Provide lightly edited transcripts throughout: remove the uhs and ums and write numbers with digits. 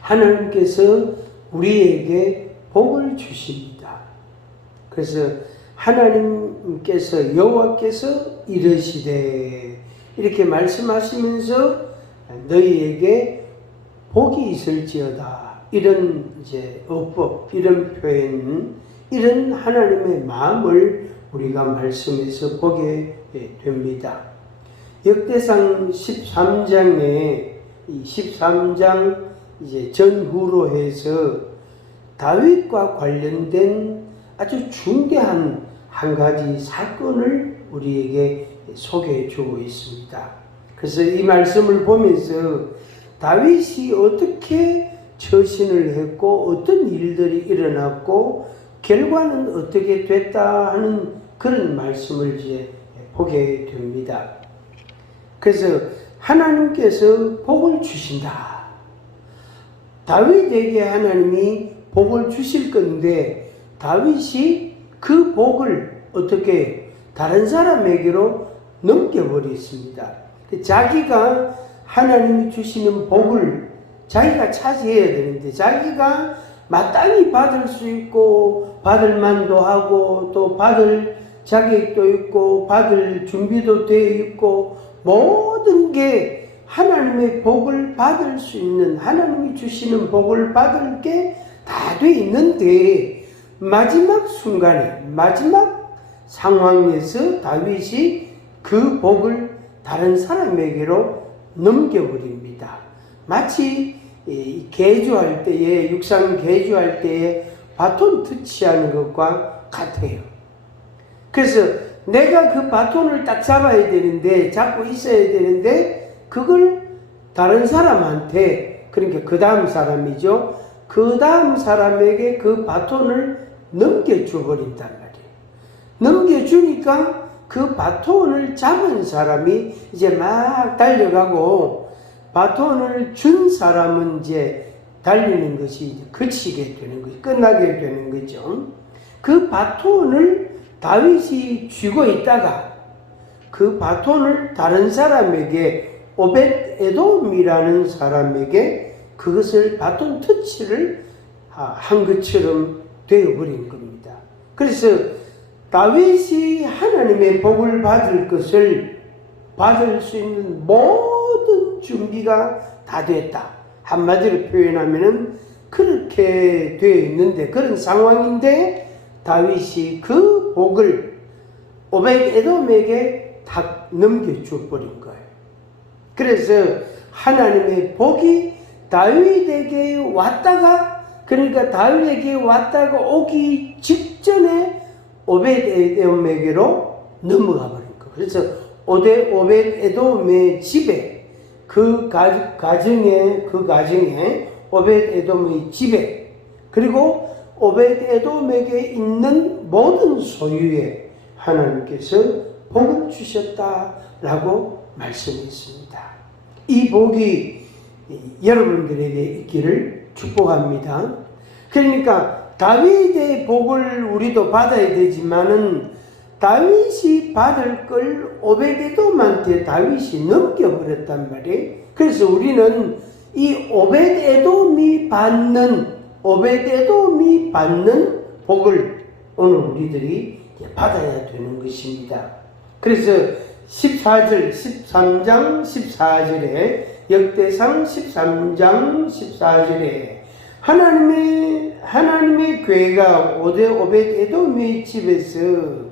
하나님께서 우리에게 복을 주십니다. 그래서 하나님께서 여호와께서 이르시되 이렇게 말씀하시면서 너희에게 복이 있을지어다, 이런 이제 어법, 이런 표현, 이런 하나님의 마음을 우리가 말씀에서 보게 됩니다. 역대상 13장에 13장 이제 전후로 해서 다윗과 관련된 아주 중대한 한 가지 사건을 우리에게 소개해 주고 있습니다. 그래서 이 말씀을 보면서 다윗이 어떻게 처신을 했고 어떤 일들이 일어났고 결과는 어떻게 됐다 하는 그런 말씀을 이제 보게 됩니다. 그래서 하나님께서 복을 주신다. 다윗에게 하나님이 복을 주실 건데 다윗이 그 복을 어떻게 다른 사람에게로 넘겨버렸습니다. 자기가 하나님이 주시는 복을 자기가 차지해야 되는데 자기가 마땅히 받을 수 있고 받을 만도 하고 또 받을 자격도 있고 받을 준비도 되어 있고 모든 게 하나님의 복을 받을 수 있는, 하나님이 주시는 복을 받을 게 다 돼 있는데 마지막 순간에 마지막 상황에서 다윗이 그 복을 다른 사람에게로 넘겨버립니다. 마치 개주할 때에, 육상 개주할 때에 바톤 터치하는 것과 같아요. 그래서 내가 그 바톤을 딱 잡아야 되는데, 잡고 있어야 되는데 그걸 다른 사람한테, 그러니까 그 다음 사람이죠, 그 다음 사람에게 그 바톤을 넘겨줘 버린단 말이에요. 넘겨주니까 그 바톤을 잡은 사람이 이제 막 달려가고 바톤을 준 사람은 이제 달리는 것이 이제 그치게 되는 거죠. 끝나게 되는 거죠. 그 바톤을 다윗이 쥐고 있다가 그 바톤을 다른 사람에게, 오벳 에돔이라는 사람에게 그것을 바톤 터치를 한 것처럼 되어버린 겁니다. 그래서 다윗이 하나님의 복을 받을 것을 받을 수 있는 모든 준비가 다 됐다. 한마디로 표현하면은 그렇게 되어 있는데, 그런 상황인데 다윗이 그 복을 오벳 에돔에게 다 넘겨줘 버린 거예요. 그래서 하나님의 복이 다윗에게 왔다가, 그러니까 다윗에게 왔다가 오기 직전에 오벳 에돔에게로 넘어가 버린 거예요. 그래서 오벳 에돔의 집에, 그 가정에 오벳 에돔의 집에, 그리고 오벳 에돔에게 있는 모든 소유에 하나님께서 복을 주셨다라고 말씀했습니다. 이 복이 여러분들에게 있기를 축복합니다. 그러니까 다윗의 복을 우리도 받아야 되지만은 다윗이 받을 걸 오벳 에돔한테 다윗이 넘겨버렸단 말이에요. 그래서 우리는 이 오벳 에돔이 받는 복을 오늘 우리들이 받아야 되는 것입니다. 그래서 13장 14절에, 역대상 13장 14절에 하나님의 괴가 오벳 에돔의 집에서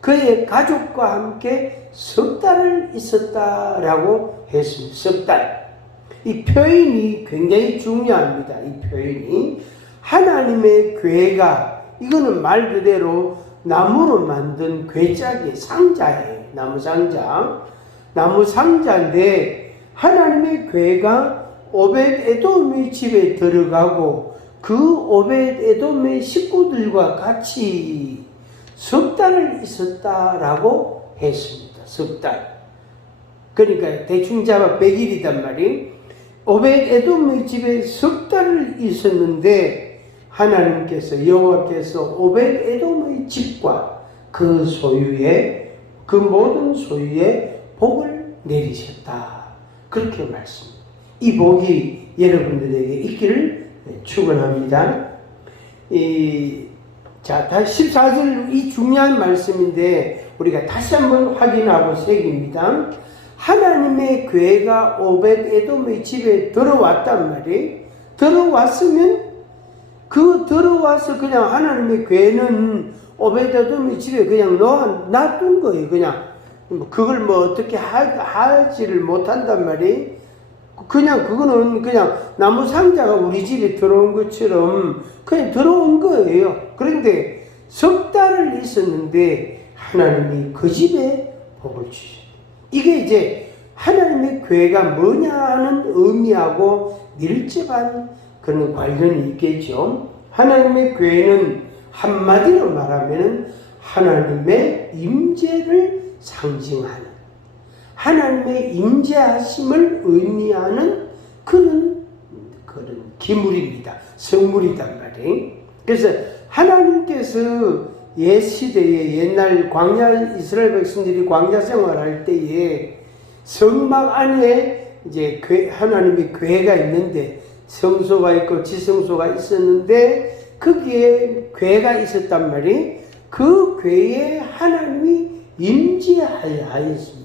그의 가족과 함께 석 달을 있었다라고 했습니다. 석 달. 이 표현이 굉장히 중요합니다. 이 표현이 하나님의 괴가, 이거는 말 그대로 나무로 만든 괴짝이 상자예요. 나무 상자인데 하나님의 괴가 오벳 에돔의 집에 들어가고 그 오벳 에돔의 식구들과 같이 석 달을 있었다라고 했습니다. 석 달. 그러니까 대충 잡아 100일이단 말이에요. 오벳 에돔의 집에 석 달을 있었는데 하나님께서, 여호와께서 오벳 에돔의 집과 그 소유에, 그 모든 소유에 복을 내리셨다. 그렇게 말씀합니다. 이 복이 여러분들에게 있기를 축원합니다. 자, 다시 14절 이 중요한 말씀인데 우리가 다시 한번 확인하고 새깁니다. 하나님의 괴가 오벳 에돔의 집에 들어왔단 말이에요. 들어왔으면 들어와서 그냥 하나님의 괴는 오벳 에돔의 집에 그냥 놔둔 거예요. 그냥 그걸 어떻게 하지를 못한단 말이에요. 그냥 그거는 그냥 나무 상자가 우리 집에 들어온 것처럼 그냥 들어온 거예요. 그런데 석 달을 있었는데 하나님이 그 집에 복을 주셨어요. 이게 이제 하나님의 괴가 뭐냐 하는 의미하고 밀접한 그런 관련이 있겠죠. 하나님의 괴는 한마디로 말하면 하나님의 임재를 상징하는, 하나님의 임재하심을 의미하는 그런 기물입니다. 성물이단 말이에요. 그래서 하나님께서 옛 시대에 옛날 광야 이스라엘 백성들이 광야 생활할 때에 성막 안에 이제 하나님의 궤가 있는데 성소가 있고 지성소가 있었는데 거기에 궤가 있었단 말이 그 궤에 하나님이 임재하였습니다.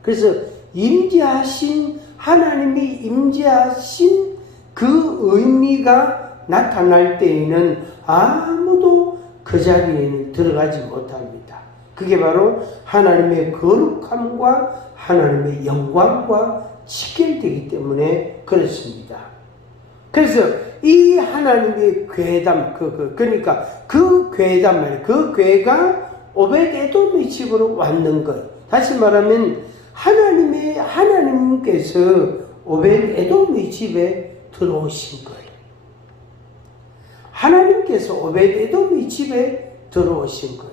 그래서 임재하신 하나님이 임재하신 그 의미가 나타날 때에는 아무도 그 자리에는 들어가지 못합니다. 그게 바로 하나님의 거룩함과 하나님의 영광과 직결되기 때문에 그렇습니다. 그래서 이 하나님의 괴담, 그러니까 그 괴담 말이에요. 그 괴가 오벳 에돔의 집으로 왔는 거예요. 다시 말하면 하나님께서 오벳 에돔의 집에 들어오신 거예요. 하나님께서 오벳 에돔의 집에 들어오신 거예요.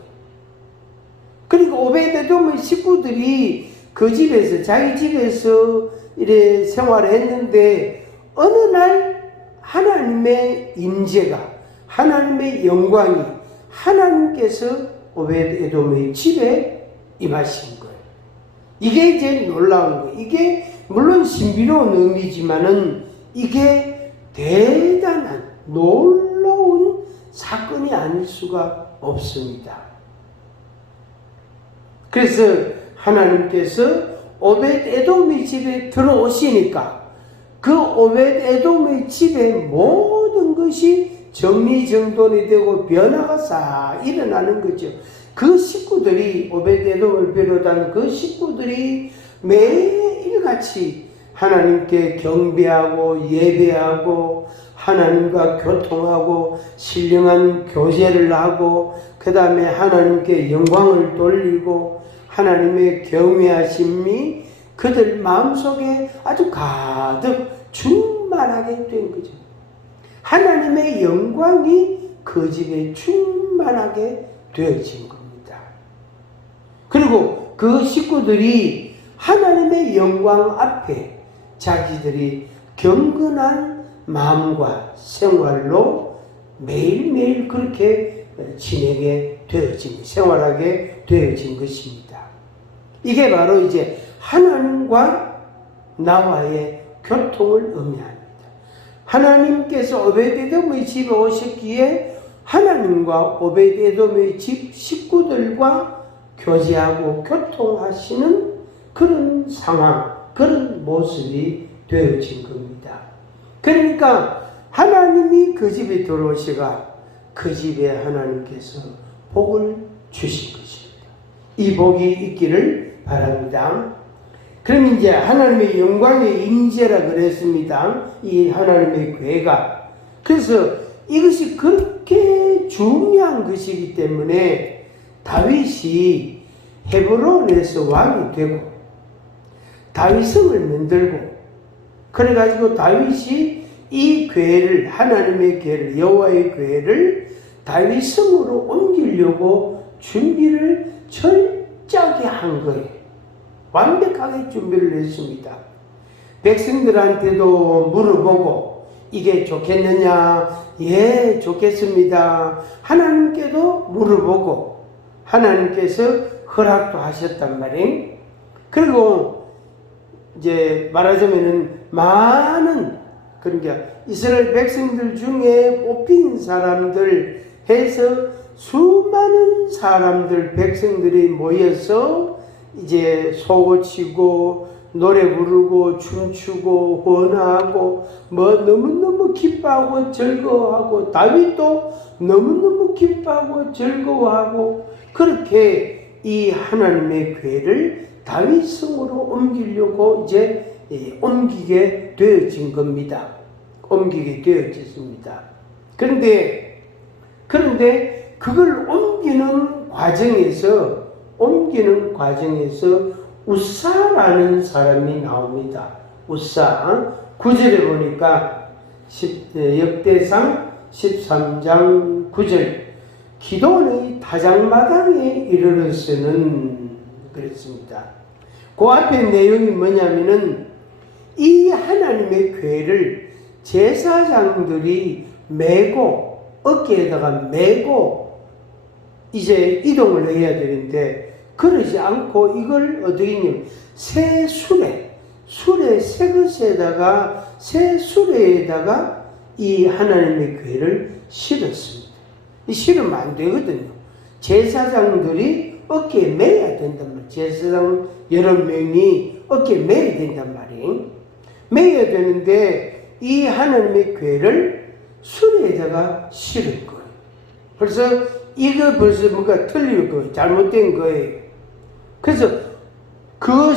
그리고 오벳 에돔의 식구들이 그 집에서 자기 집에서 이래 생활을 했는데 어느 날 하나님의 임재가 하나님의 영광이 하나님께서 오벳 에돔의 집에 임하신 거예요. 이게 이제 놀라운 거예요. 이게 물론 신비로운 의미지만은 이게 대단한 놀라운 사건이 아닐 수가 없습니다. 그래서 하나님께서 오벳 에돔의 집에 들어오시니까 그 오벳 에돔의 집에 모든 것이 정리정돈이 되고 변화가 싹 일어나는 거죠. 그 식구들이 오벳 에돔을 비롯한 그 식구들이 매일같이 하나님께 경배하고 예배하고 하나님과 교통하고 신령한 교제를 하고 그 다음에 하나님께 영광을 돌리고 하나님의 경외하심이 그들 마음속에 아주 가득 충만하게 된 거죠. 하나님의 영광이 그 집에 충만하게 되어진 겁니다. 그리고 그 식구들이 하나님의 영광 앞에 자기들이 경건한 마음과 생활로 매일매일 그렇게 지내게 되어진, 생활하게 되어진 것입니다. 이게 바로 이제 하나님과 나와의 교통을 의미합니다. 하나님께서 오벳 에돔의 집에 오셨기에 하나님과 오벳 에돔의 집 식구들과 교제하고 교통하시는 그런 상황, 그런 모습이 되어진 겁니다. 그러니까 하나님이 그 집에 들어오시가 그 집에 하나님께서 복을 주신 것입니다. 이 복이 있기를 바랍니다. 그럼 이제 하나님의 영광의 임재라 그랬습니다. 이 하나님의 궤가. 그래서 이것이 그렇게 중요한 것이기 때문에 다윗이 헤브론에서 왕이 되고 다윗성을 만들고 그래가지고 다윗이 이 궤를 하나님의 궤를 여호와의 궤를 다윗성으로 옮기려고 준비를 철저하게 한 거예요. 완벽하게 준비를 했습니다. 백성들한테도 물어보고 이게 좋겠느냐? 예, 좋겠습니다. 하나님께도 물어보고 하나님께서 허락도 하셨단 말이에요. 그리고 이제 말하자면은 많은 그러니까 이스라엘 백성들 중에 뽑힌 사람들 해서 수많은 사람들, 백성들이 모여서 이제 소고치고 노래 부르고 춤추고 헌화하고 뭐 너무너무 기뻐하고 즐거워하고 다윗도 너무너무 기뻐하고 즐거워하고 그렇게 이 하나님의 궤를 다윗 성으로 옮기려고 이제 옮기게 되어진 겁니다. 옮기게 되어졌습니다. 그런데 그걸 옮기는 과정에서 우사라는 사람이 나옵니다. 우사. 9절에 보니까 역대상 13장 9절 기도원의 다장마당에 이르러서는 그랬습니다. 그 앞에 내용이 뭐냐면은 이 하나님의 궤를 제사장들이 메고 어깨에다가 메고 이제 이동을 해야 되는데 그러지 않고 이걸 어떻게 했냐면 새 새 것에다가 새 수레에다가 이 하나님의 궤를 실었습니다. 이 실으면 안 되거든요. 제사장들이 어깨에 매야 된단 말이에요. 제사장 여러 명이 어깨에 매야 된단 말이에요. 매야 되는데 이 하나님의 궤를 수레에다가 실은 거예요. 그래서 이거 벌써 뭔가 틀릴 거예요. 잘못된 거예요. 그래서 그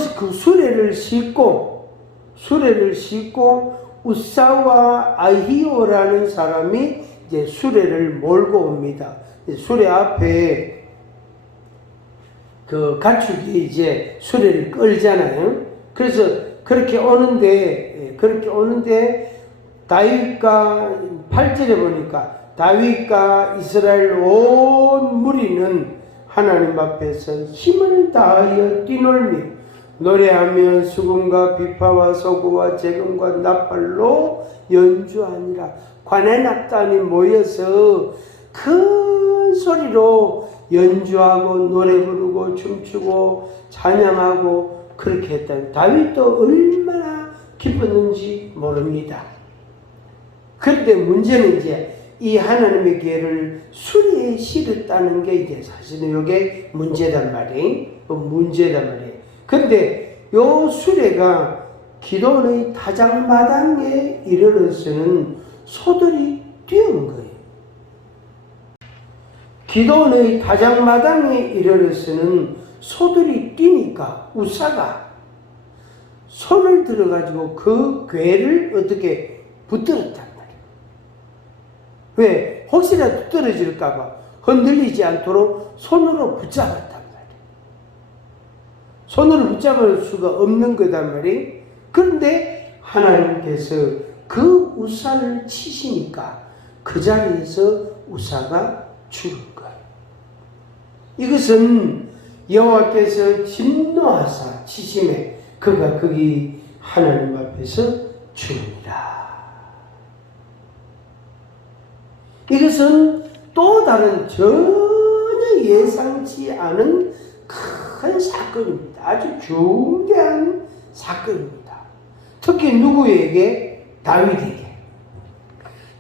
수레를 싣고 우사와 아히오라는 사람이 이제 수레를 몰고 옵니다. 수레 앞에 그 가축이 이제 수레를 끌잖아요. 그래서 그렇게 오는데 다윗과 8절에 보니까 다윗과 이스라엘 온 무리는 하나님 앞에서 힘을 다하여 뛰놀며 노래하며 수금과 비파와 소구와 재금과 나팔로 연주하니라. 관에 낙단이 모여서 큰 소리로 연주하고 노래 부르고 춤추고 찬양하고 그렇게 했다. 다윗도 얼마나 기뻤는지 모릅니다. 그런데 문제는 이제 이 하나님의 궤를 수레에 실었다는 게 이제 사실은 이게 문제단 말이에요. 근데 요 수레가 기도원의 다장마당에 이르러서는 소들이 뛰어온 거예요. 기도원의 다장마당에 이르러서는 소들이 뛰니까 우사가 손을 들어가지고 그 궤를 어떻게 붙들었단 말이에요. 왜? 혹시라도 떨어질까봐 흔들리지 않도록 손으로 붙잡았단 말이에요. 손으로 붙잡을 수가 없는 거단 말이에요. 그런데 하나님께서 그 우사를 치시니까 그 자리에서 우사가 죽은 거예요. 이것은 여호와께서 진노하사 치심에 그가 거기 하나님 앞에서 죽으니라. 이것은 또 다른 전혀 예상치 않은 큰 사건입니다. 아주 중대한 사건입니다. 특히 누구에게?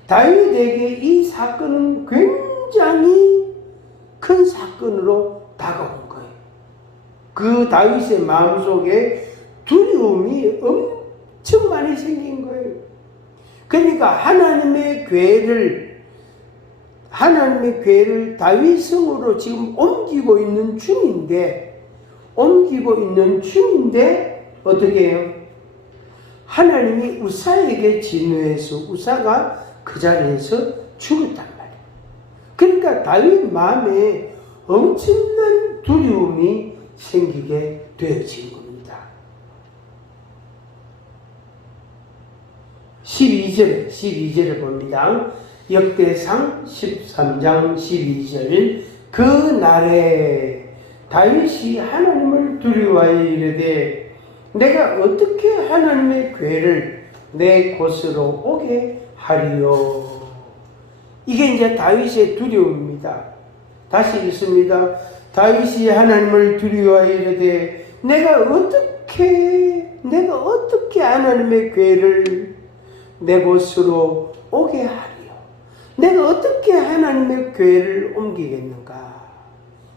다윗에게 이 사건은 굉장히 큰 사건으로 다가온 거예요. 그 다윗의 마음속에 두려움이 엄청 많이 생긴 거예요. 그러니까 하나님의 궤를 다윗성으로 지금 옮기고 있는 중인데 어떻게 해요? 하나님이 우사에게 진노해서 우사가 그 자리에서 죽었단 말이에요. 그러니까 다윗 마음에 엄청난 두려움이 생기게 되어진 겁니다. 12절에 봅니다. 역대상 13장 12절 그 날에 다윗이 하나님을 두려워하여 이르되 내가 어떻게 하나님의 궤를 내 곳으로 오게 하리요. 이게 이제 다윗의 두려움입니다. 다시 읽습니다. 다윗이 하나님을 두려워하여 이르되 내가 어떻게 하나님의 궤를 내 곳으로 오게 하리요. 내가 어떻게 하나님의 교회를 옮기겠는가?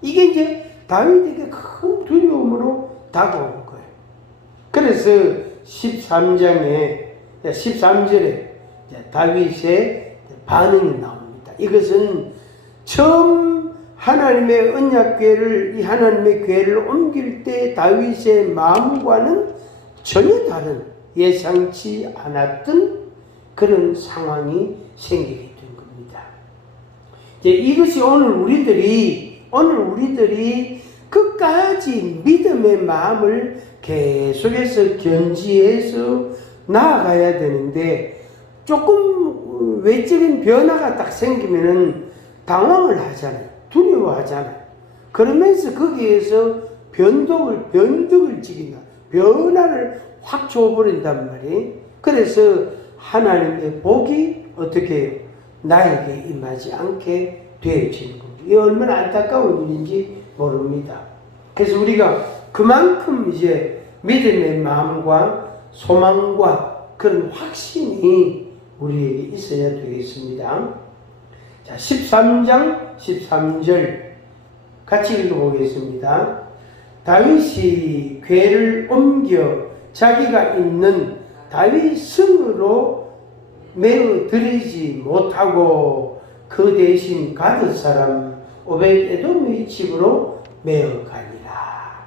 이게 이제 다윗에게 큰 두려움으로 다가온 거예요. 그래서 13절에 다윗의 반응이 나옵니다. 이것은 처음 하나님의 언약궤를, 이 하나님의 궤를 옮길 때 다윗의 마음과는 전혀 다른, 예상치 않았던 그런 상황이 생기게 된 겁니다. 이것이 오늘 우리들이 끝까지 믿음의 마음을 계속해서 견지해서 나아가야 되는데, 조금 외적인 변화가 딱 생기면은 당황을 하잖아요. 두려워하잖아요. 그러면서 거기에서 변덕을 지긴다. 변화를 확 줘버린단 말이에요. 그래서 하나님의 복이 어떻게 해요? 나에게 임하지 않게 되어지는 겁니다. 이게 얼마나 안타까운 일인지 모릅니다. 그래서 우리가 그만큼 이제 믿음의 마음과 소망과 그런 확신이 우리에게 있어야 되겠습니다. 자, 13장 13절 같이 읽어보겠습니다. 다윗이 궤를 옮겨 자기가 있는 다윗 성으로 매어 들이지 못하고 그 대신 가드 사람 오벳에돔의 집으로 매어 가니라.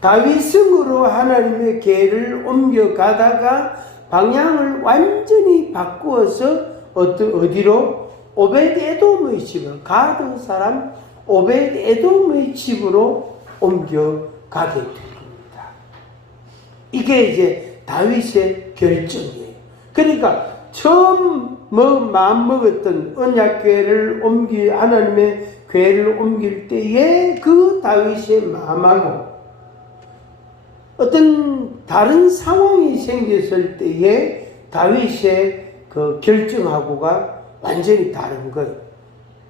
다윗 성으로 하나님의 궤를 옮겨 가다가 방향을 완전히 바꾸어서 어디로? 오벳에돔의 집으로, 가드 사람 오벳에돔의 집으로 옮겨가게 된 겁니다. 이게 이제 다윗의 결정이에요. 그러니까 처음 마음먹었던 언약궤를 하나님의 궤를 옮길 때에 그 다윗의 마음하고 어떤 다른 상황이 생겼을 때에 다윗의 그 결정하고가 완전히 다른 거예요.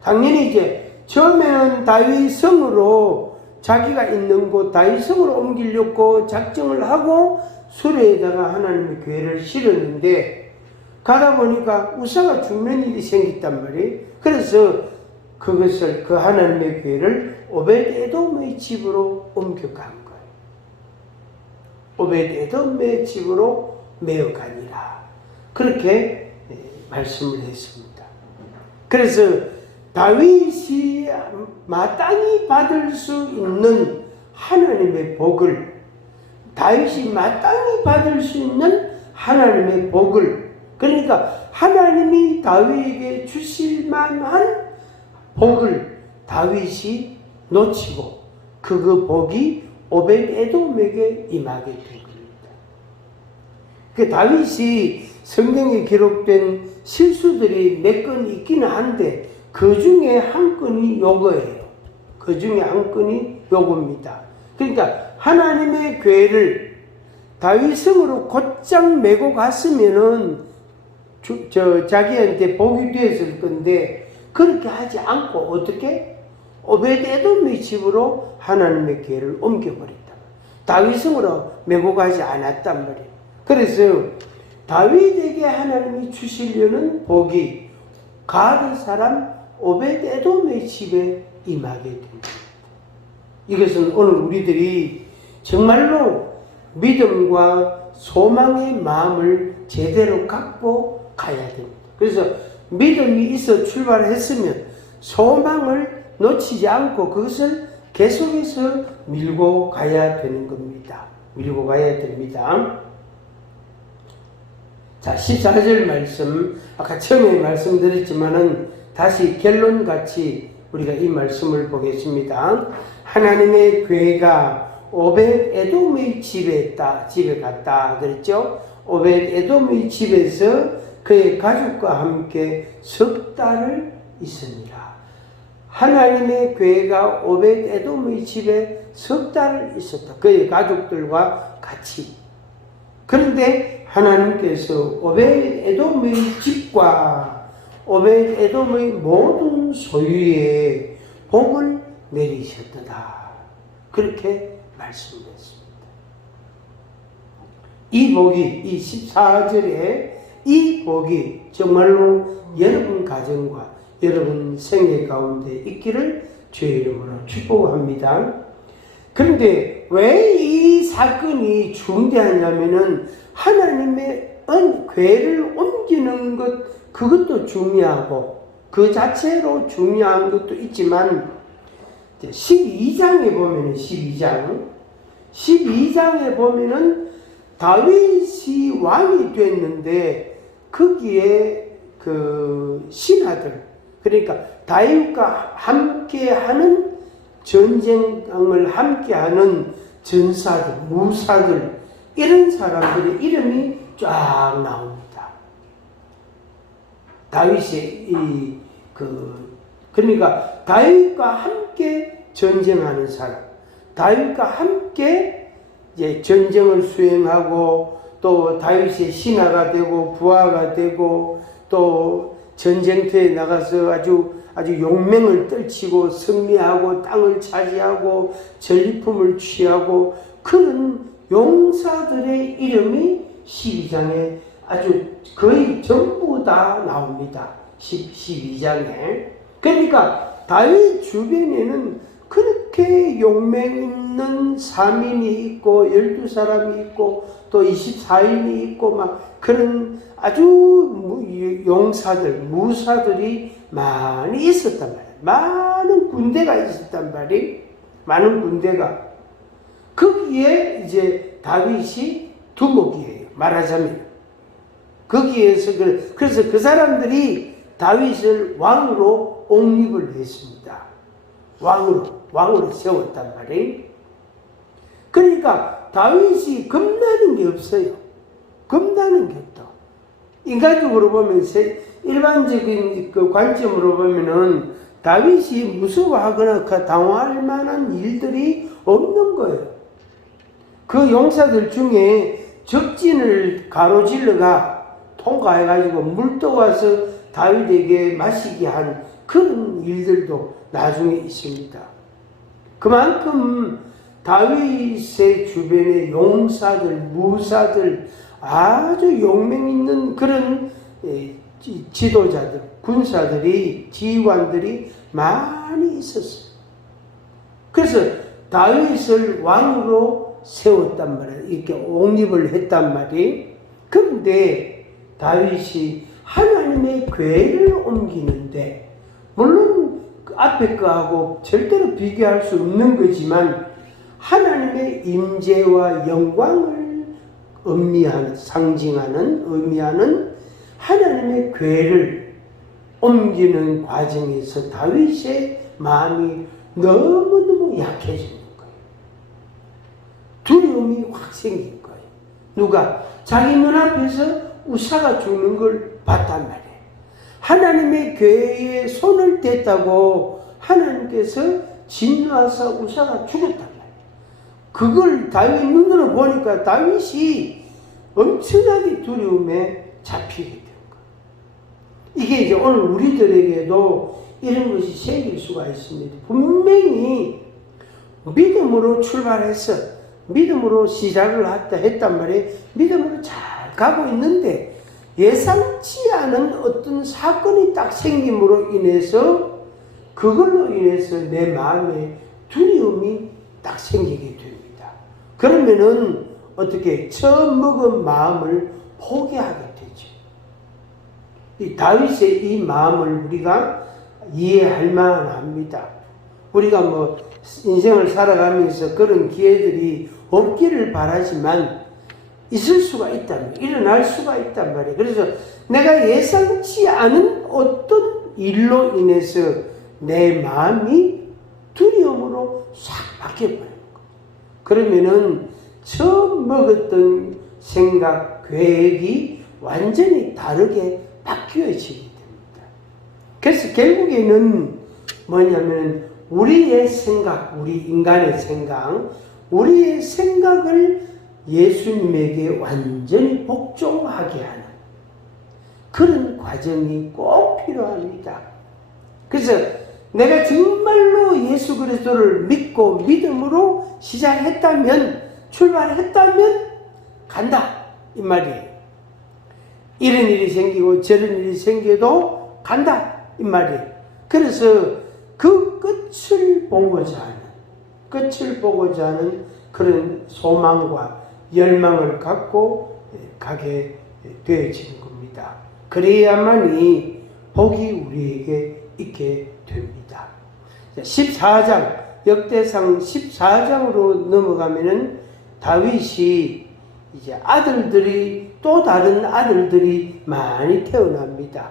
당연히 이제 처음에는 다윗 성으로, 자기가 있는 곳 다윗 성으로 옮기려고 작정을 하고 수레에다가 하나님의 교회를 실었는데, 가다 보니까 우사가 죽는 일이 생겼단 말이에요. 그래서 그것을, 그 하나님의 교회를 오벳에돔의 집으로 옮겨간 거예요. 오벳에돔의 집으로 매어 가니라. 그렇게 말씀을 했습니다. 그래서 다윗이 마땅히 받을 수 있는 하나님의 복을, 다윗이 마땅히 받을 수 있는 하나님의 복을, 그러니까 하나님이 다윗에게 주실 만한 복을 다윗이 놓치고 그 복이 오벳에돔에게 임하게 된 겁니다. 그 다윗이 성경에 기록된 실수들이 몇 건 있기는 한데 그 중에 한 건이 요거예요. 그 중에 한 건이 요겁니다. 그러니까 하나님의 궤를 다윗성으로 곧장 메고 갔으면은 자기한테 복이 되었을 건데, 그렇게 하지 않고 어떻게? 오벳에돔의 집으로 하나님의 궤를 옮겨버렸다. 다윗성으로 메고 가지 않았단 말이에요. 그래서 다윗에게 하나님이 주시려는 복이 가드 사람 오벳에돔의 집에 임하게 됩니다. 이것은 오늘 우리들이 정말로 믿음과 소망의 마음을 제대로 갖고 가야 됩니다. 그래서 믿음이 있어 출발했으면 소망을 놓치지 않고 그것을 계속해서 밀고 가야 되는 겁니다. 밀고 가야 됩니다. 자, 14절 말씀, 아까 처음에 말씀드렸지만은 다시 결론같이 우리가 이 말씀을 보겠습니다. 하나님의 궤가 오벳에돔의 집에 갔다 그랬죠. 오벳에돔의 집에서 그의 가족과 함께 석 달을 있으니라. 하나님의 궤가 오벳에돔의 집에 석 달을 있었다. 그의 가족들과 같이. 그런데 하나님께서 오벳에돔의 집과 오벳에돔의 모든 소유에 복을 내리셨다. 그렇게 말씀했습니다. 이 복이, 이 14절에 이 복이 정말로 여러분 가정과 여러분 생애 가운데 있기를 주의 이름으로 축복합니다. 그런데 왜 이 사건이 중대하냐면은 하나님의 궤를 옮기는 것, 그것도 중요하고 그 자체로 중요한 것도 있지만 12장에 보면은 12장에 보면은 다윗이 왕이 됐는데 거기에 그 신하들, 그러니까 다윗과 함께하는 전쟁을 함께하는 전사들, 무사들, 이런 사람들의 이름이 쫙 나옵니다. 다윗의 그러니까 다윗과 함께 전쟁하는 사람, 다윗과 함께 이제 전쟁을 수행하고 또 다윗의 신하가 되고 부하가 되고 또 전쟁터에 나가서 아주 용맹을 떨치고 승리하고 땅을 차지하고 전리품을 취하고 그런 용사들의 이름이 12장에 아주 거의 전부 다 나옵니다. 12장에. 그러니까 다윗 주변에는 그렇게 용맹 있는 3인이 있고 12사람이 있고 또 24인이 있고 막 그런 아주 용사들, 무사들이 많이 있었단 말이에요. 많은 군대가 있었단 말이에요. 많은 군대가. 거기에 이제 다윗이 두목이에요. 말하자면. 거기에서 그래서 그 사람들이 다윗을 왕으로 옹립을 했습니다. 왕으로 세웠단 말이에요. 그러니까 다윗이 겁나는 게 없어요. 겁나는 게 없다. 인간적으로 보면 일반적인 그 관점으로 보면은 다윗이 무서워하거나 당황할 만한 일들이 없는 거예요. 그 용사들 중에 적진을 가로질러가 통과해가지고 물 떠와서 다윗에게 마시게 한 그런 일들도 나중에 있습니다. 그만큼 다윗의 주변에 용사들, 무사들, 아주 용맹 있는 그런 지도자들, 군사들이, 지휘관들이 많이 있었어요. 그래서 다윗을 왕으로 세웠단 말이에요. 이렇게 옹립을 했단 말이에요. 그런데 다윗이 하나님의 궤를 옮기는데, 물론 앞에 거하고 절대로 비교할 수 없는 거지만 하나님의 임재와 영광을 의미하는 하나님의 궤를 옮기는 과정에서 다윗의 마음이 너무너무 약해지는 거예요. 두려움이 확 생긴 거예요. 누가? 자기 눈앞에서 우사가 죽는 걸 봤단 말이에요. 하나님의 궤에 손을 댔다고 하나님께서 진노하사 우사가 죽었단 말이에요. 그걸 다윗 눈으로 보니까 다윗이 엄청나게 두려움에 잡히게 된 거예요. 이게 이제 오늘 우리들에게도 이런 것이 생길 수가 있습니다. 분명히 믿음으로 출발해서 믿음으로 시작을 했단 말이에요. 믿음으로 잘 가고 있는데 예상치 않은 어떤 사건이 딱 생김으로 인해서 그걸로 인해서 내 마음에 두려움이 딱 생기게 됩니다. 그러면은 어떻게 처음 먹은 마음을 포기하게 되죠. 이 다윗의 이 마음을 우리가 이해할 만합니다. 우리가 뭐 인생을 살아가면서 그런 기회들이 없기를 바라지만 있을 수가 있단 말이에요. 일어날 수가 있단 말이에요. 그래서 내가 예상치 않은 어떤 일로 인해서 내 마음이 두려움으로 싹 바뀌어버리는 거예요. 그러면은 처음 먹었던 생각, 계획이 완전히 다르게 바뀌어지게 됩니다. 그래서 결국에는 뭐냐면 우리의 생각, 우리 인간의 생각, 우리의 생각을 예수님에게 완전히 복종하게 하는 그런 과정이 꼭 필요합니다. 그래서 내가 정말로 예수 그리스도를 믿고 믿음으로 시작했다면, 출발했다면 간다 이 말이에요. 이런 일이 생기고 저런 일이 생겨도 간다 이 말이에요. 그래서 그 끝을 보고자 하는 그런 소망과 열망을 갖고 가게 되어지는 겁니다. 그래야만이 복이 우리에게 있게 됩니다. 14장, 역대상 14장으로 넘어가면은 다윗이 이제 또 다른 아들들이 많이 태어납니다.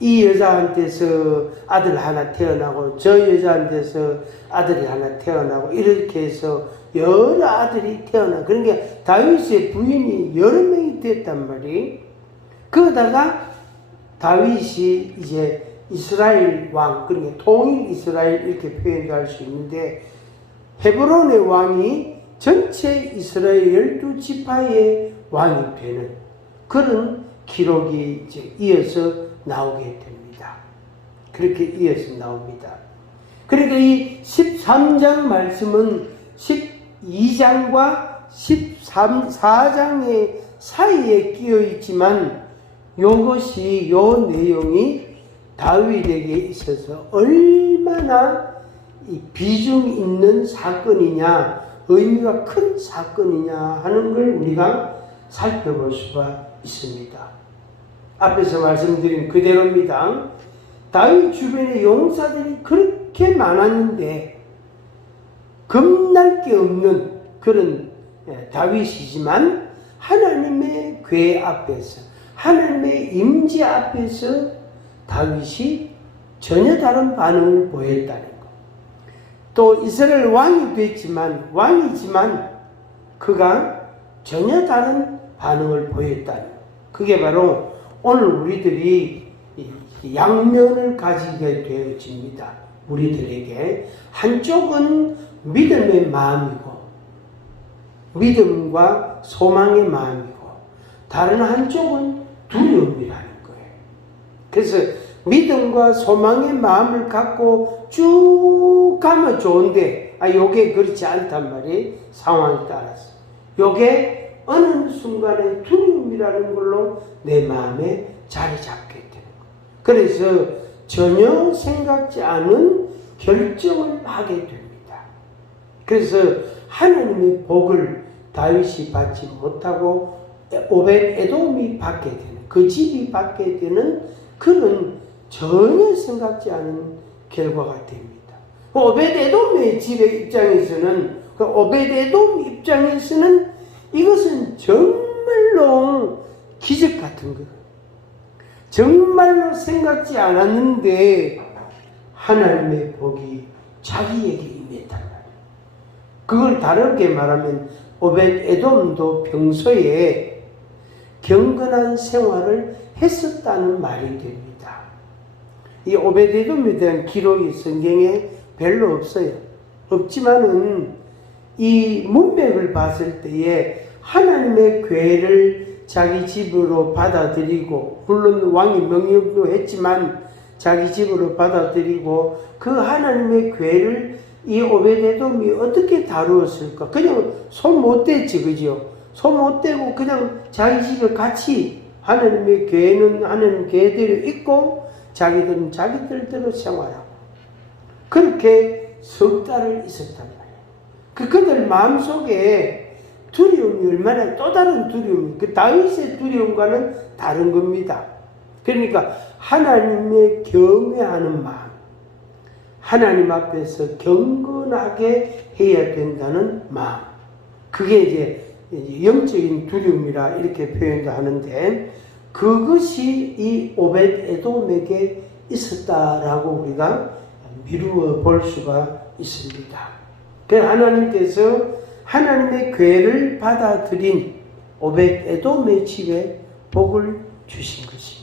이 여자한테서 아들 하나 태어나고 저 여자한테서 아들이 하나 태어나고 이렇게 해서 여러 아들이 태어나. 그러니까 다윗의 부인이 여러 명이 됐단 말이에요. 그러다가 다윗이 이제 이스라엘 왕, 그러니까 통일 이스라엘 이렇게 표현도 할 수 있는데, 헤브론의 왕이 전체 이스라엘 12지파의 왕이 되는 그런 기록이 이제 이어서 나오게 됩니다. 그렇게 이어서 나옵니다. 그러니까 이 13장 말씀은 12장과 14장의 사이에 끼어 있지만 요 내용이 다윗에게 있어서 얼마나 비중 있는 사건이냐, 의미가 큰 사건이냐 하는 걸 우리가 살펴볼 수가 있습니다. 앞에서 말씀드린 그대로입니다. 다윗 주변에 용사들이 그렇게 많았는데 겁날 게 없는 그런 다윗이지만 하나님의 궤 앞에서, 하나님의 임재 앞에서 다윗이 전혀 다른 반응을 보였다는 것. 또 이스라엘 왕이지만 그가 전혀 다른 반응을 보였다는 것. 그게 바로 오늘 우리들이 양면을 가지게 되어집니다. 우리들에게 한쪽은 믿음의 마음이고 믿음과 소망의 마음이고 다른 한쪽은 두려움이라는 거예요. 그래서 믿음과 소망의 마음을 갖고 쭉 가면 좋은데 요게 그렇지 않단 말이에요. 상황에 따라서. 요게 어느 순간에 두려움이라는 걸로 내 마음에 자리 잡게 되는 거예요. 그래서 전혀 생각지 않은 결정을 하게 됩니다. 그래서 하나님의 복을 다윗이 받지 못하고 오벳에돔이 받게 되는, 그 집이 받게 되는 그런 전혀 생각지 않은 결과가 됩니다. 오벳에돔의 집의 입장에서는, 그 오벳에돔 입장에서는 이것은 정말로 기적 같은 거, 정말로 생각지 않았는데 하나님의 복이 자기에게 임했단 말이에요. 그걸 다르게 말하면 오벳에돔도 평소에 경건한 생활을 했었다는 말이 됩니다. 이 오벳에돔에 대한 기록이 성경에 별로 없어요. 없지만은 이 문맥을 봤을 때에 하나님의 궤를 자기 집으로 받아들이고, 물론 왕이 명령도 했지만 자기 집으로 받아들이고, 그 하나님의 궤를 이 오벳에돔이 어떻게 다루었을까? 그냥 손 못 댔지, 그죠? 손 못 대고 그냥 자기 집에 같이 하나님의 궤는 하나님 궤대로 있고 자기들은 자기들대로 생활하고 그렇게 석 달을 있었단 말이에요. 그들 마음속에 두려움이 얼마나, 또 다른 두려움이, 그 다윗의 두려움과는 다른 겁니다. 그러니까 하나님의 경외하는 마음, 하나님 앞에서 경건하게 해야 된다는 마음, 그게 이제 영적인 두려움이라 이렇게 표현도 하는데, 그것이 이 오벳에돔에게 있었다라고 우리가 미루어 볼 수가 있습니다. 그래서 하나님께서 하나님의 궤를 받아들인 오벳에돔의 집에 복을 주신 것입니다.